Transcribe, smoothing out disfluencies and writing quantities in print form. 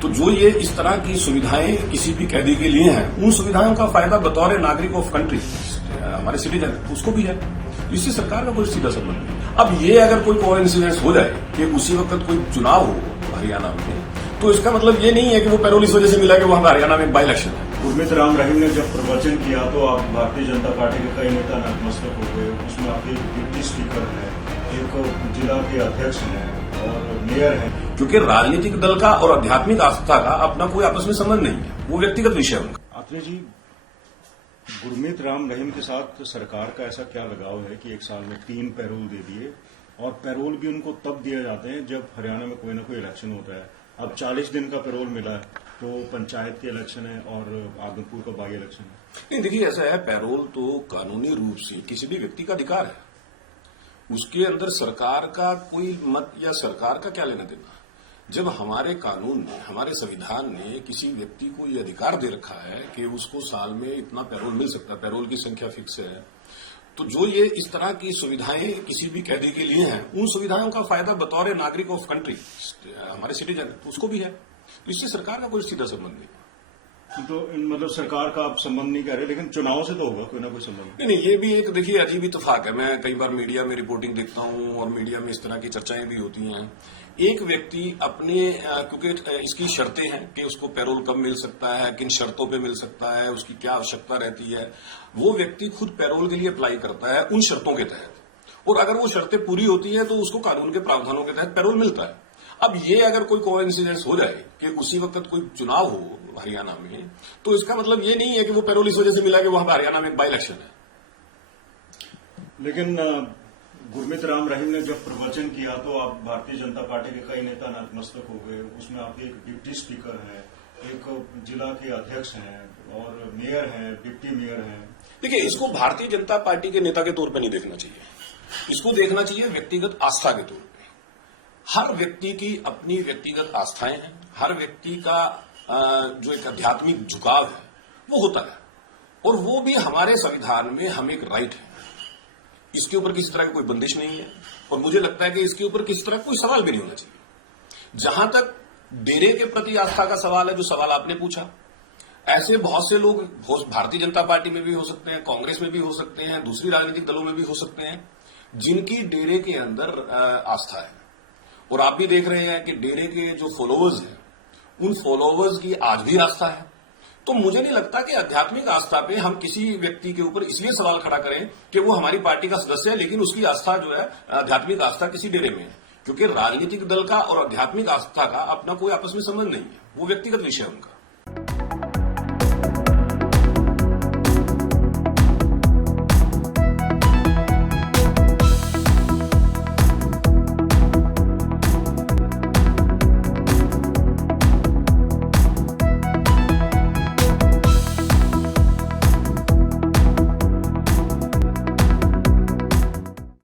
तो जो ये इस तरह की सुविधाएं किसी भी कैदी के लिए हैं, उन सुविधाओं का फायदा बतौर नागरिक ऑफ कंट्री हमारे सिटीजन उसको भी है। इससे सरकार का कोई सीधा संबंध नहीं। अब ये अगर कोई कोइंसिडेंस हो जाए कि उसी वक्त कोई चुनाव हो हरियाणा में, तो इसका मतलब ये नहीं है कि वो पैरोल इस वजह से मिला कि वहां पर हरियाणा में बाई इलेक्शन है। गुरमीत राम रहीम ने जब प्रवचन किया तो आप भारतीय जनता पार्टी के कई नेता नतमस्तक हो गए। उसमें आपके डिप्टी स्पीकर हैं, एक जिला के अध्यक्ष हैं और मेयर हैं। क्योंकि राजनीतिक दल का और आध्यात्मिक आस्था का अपना कोई आपस में संबंध नहीं है, वो व्यक्तिगत विषय है उनका। आत्रेय जी, गुरमीत राम रहीम के साथ सरकार का ऐसा क्या लगाव है कि एक साल में 3 पैरोल दे दिए, और पैरोल भी उनको तब दिए जाते हैं जब हरियाणा में कोई ना कोई इलेक्शन होता है। अब 40 दिन का पैरोल मिला है, तो पंचायत के इलेक्शन है और आगंतपुर का बाई इलेक्शन है। नहीं, देखिए ऐसा है, पैरोल तो कानूनी रूप से किसी भी व्यक्ति का अधिकार है। उसके अंदर सरकार का कोई मत या सरकार का क्या लेना देना। जब हमारे कानून में, हमारे संविधान ने किसी व्यक्ति को यह अधिकार दे रखा है कि उसको साल में इतना पैरोल मिल सकता है, पैरोल की संख्या फिक्स है, तो जो ये इस तरह की सुविधाएं किसी भी कैदी के लिए हैं, उन सुविधाओं का फायदा बतौर नागरिक ऑफ कंट्री हमारे सिटीजन उसको भी है। तो इससे सरकार का कोई सीधा संबंध नहीं। तो मतलब सरकार का आप संबंध नहीं कह रहे, लेकिन चुनाव से तो होगा कोई ना कोई संबंध। नहीं, ये भी एक देखिए अजीब इत्तेफाक है। मैं कई बार मीडिया में रिपोर्टिंग देखता हूं और मीडिया में इस तरह की चर्चाएं भी होती हैं। एक व्यक्ति अपने, क्योंकि इसकी शर्तें हैं कि उसको पैरोल कब मिल सकता है, किन शर्तों पे मिल सकता है, उसकी क्या आवश्यकता रहती है, वो व्यक्ति खुद पैरोल के लिए अप्लाई करता है उन शर्तों के तहत, और अगर वो शर्तें पूरी होती है तो उसको कानून के प्रावधानों के तहत पैरोल मिलता है। अब ये अगर कोई कोइंसिडेंस हो जाए कि उसी वक्त कोई चुनाव हो हरियाणा में, तो इसका मतलब ये नहीं है कि वो पैरोल इस वजह से मिला कि वहां पर हरियाणा में बाई इलेक्शन है। लेकिन गुरमीत राम रहीम ने जब प्रवचन किया तो आप भारतीय जनता पार्टी के कई नेता नतमस्तक हो गए। उसमें आपके एक डिप्टी स्पीकर हैं, एक जिला के अध्यक्ष हैं और मेयर हैं, डिप्टी मेयर हैं। देखिए, इसको भारतीय जनता पार्टी के नेता के तौर पर नहीं देखना चाहिए, इसको देखना चाहिए व्यक्तिगत आस्था के तौर पर। हर व्यक्ति की अपनी व्यक्तिगत आस्थाएं हैं, हर व्यक्ति का जो एक आध्यात्मिक झुकाव है वो होता है, और वो भी हमारे संविधान में हम एक राइट है। इसके ऊपर किसी तरह की कोई बंदिश नहीं है, और मुझे लगता है कि इसके ऊपर किसी तरह कोई सवाल भी नहीं होना चाहिए। जहां तक डेरे के प्रति आस्था का सवाल है, जो सवाल आपने पूछा, ऐसे बहुत से लोग भारतीय जनता पार्टी में भी हो सकते हैं, कांग्रेस में भी हो सकते हैं, दूसरी राजनीतिक दलों में भी हो सकते हैं, जिनकी डेरे के अंदर आस्था है। और आप भी देख रहे हैं कि डेरे के जो फॉलोअर्स हैं, उन फॉलोअर्स की आज भी आस्था है। तो मुझे नहीं लगता कि आध्यात्मिक आस्था पे हम किसी व्यक्ति के ऊपर इसलिए सवाल खड़ा करें कि वो हमारी पार्टी का सदस्य है, लेकिन उसकी आस्था जो है, आध्यात्मिक आस्था किसी डेरे में है। क्योंकि राजनीतिक दल का और आध्यात्मिक आस्था का अपना कोई आपस में संबंध नहीं है, वो व्यक्तिगत विषय है उनका।